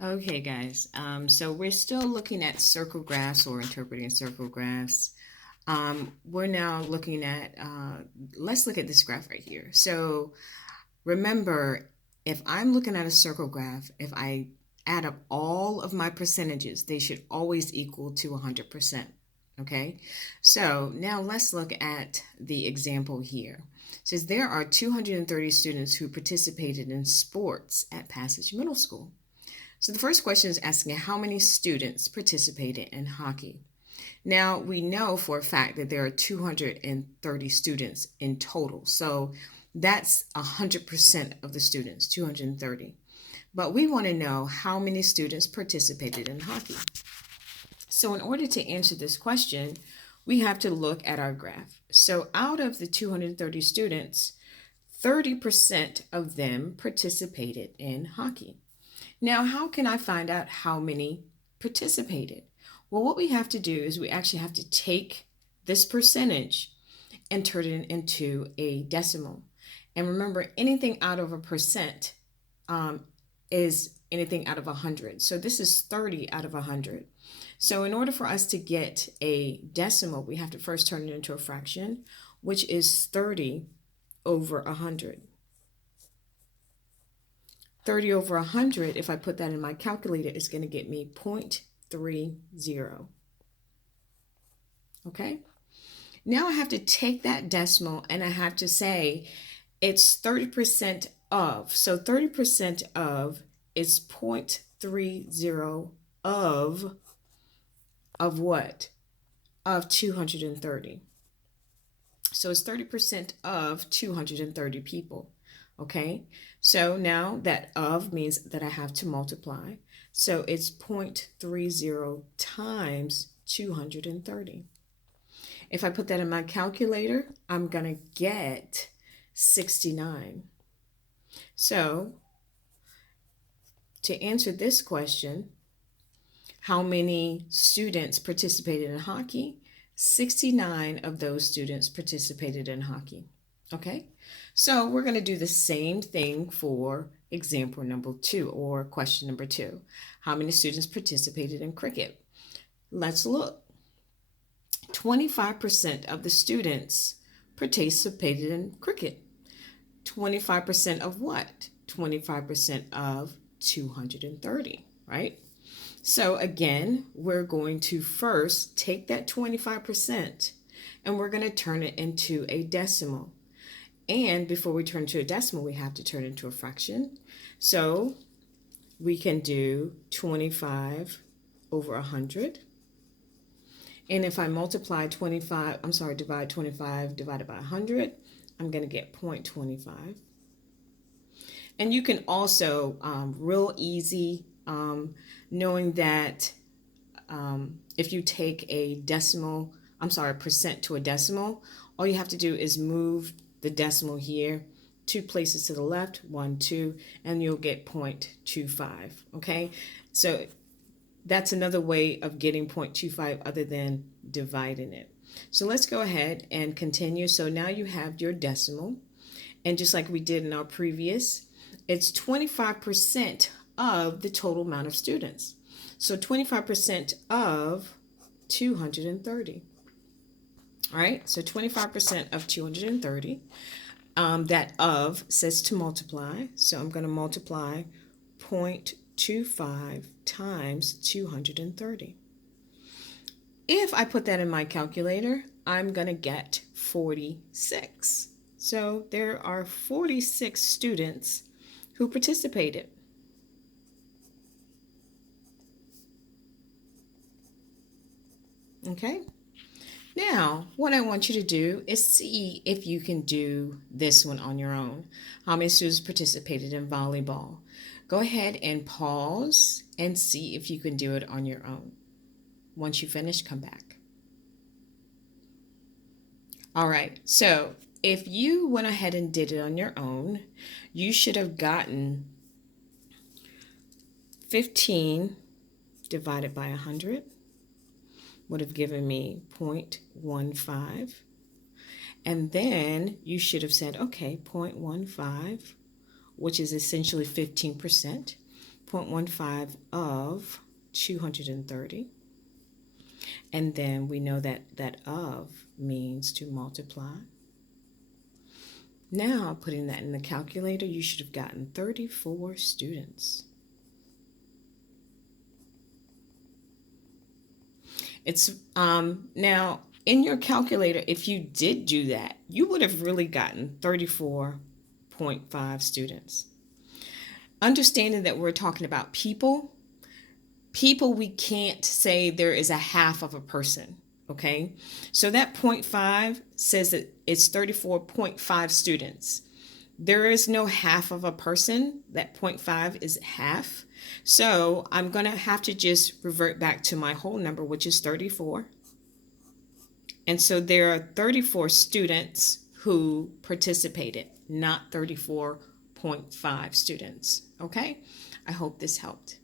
Okay, guys. So we're still looking at circle graphs or interpreting circle graphs. We're now looking at, let's look at this graph right here. So remember, if I'm looking at a circle graph, if I add up all of my percentages, they should always equal to 100%. Okay, so now let's look at the example here. It says there are 230 students who participated in sports at Passage Middle School. So the first question is asking how many students participated in hockey. Now we know for a fact that there are 230 students in total. So that's 100% of the students, 230. But we want to know how many students participated in hockey. So in order to answer this question, we have to look at our graph. So out of the 230 students, 30% of them participated in hockey. Now, how can I find out how many participated? Well, what we have to do is we actually have to take this percentage and turn it into a decimal. And remember, anything out of a percent is anything out of 100. So this is 30 out of 100. So in order for us to get a decimal, we have to first turn it into a fraction, which is 30 over 100. 30 over 100, if I put that in my calculator, is going to get me 0.30. Okay? Now I have to take that decimal and I have to say it's 30% of. So 30% of is 0.30 of what? Of 230. So it's 30% of 230 people. Okay, so now that of means that I have to multiply. So it's 0.30 times 230. If I put that in my calculator, I'm going to get 69. So to answer this question, how many students participated in hockey? 69 of those students participated in hockey. Okay, so we're going to do the same thing for example number 2 or question number 2. How many students participated in cricket? Let's look. 25% of the students participated in cricket. 25% of what? 25% of 230, right? So again, we're going to first take that 25% and we're going to turn it into a decimal. And before we turn to a decimal, we have to turn it into a fraction. So we can do 25 over 100. And if I divide 25 divided by 100, I'm going to get 0.25. And you can also, real easy, knowing that if you take a percent to a decimal, all you have to do is move the decimal here 2 places to the left, 1, 2, and you'll get 0.25. Okay, so that's another way of getting 0.25 other than dividing it. So let's go ahead and continue. So now you have your decimal, and just like we did in our previous, it's 25% of the total amount of students. So 25% of 230. All right, so 25% of 230. That of says to multiply. So I'm going to multiply 0.25 times 230. If I put that in my calculator, I'm going to get 46. So there are 46 students who participated. Okay. Now, what I want you to do is see if you can do this one on your own. How many students participated in volleyball? Go ahead and pause and see if you can do it on your own. Once you finish, come back. All right, so if you went ahead and did it on your own, you should have gotten 15 divided by 100 would have given me 0.15. And then you should have said, okay, 0.15, which is essentially 15%. 0.15 of 230. And then we know that that of means to multiply. Now, putting that in the calculator, you should have gotten 34 students. It's now in your calculator, if you did do that, you would have really gotten 34.5 students. Understanding that we're talking about people, we can't say there is a half of a person. Okay, so that 0.5 says that it's 34.5 students. There is no half of a person. That 0.5 is half. So I'm going to have to just revert back to my whole number, which is 34. And so there are 34 students who participated, not 34.5 students. Okay, I hope this helped.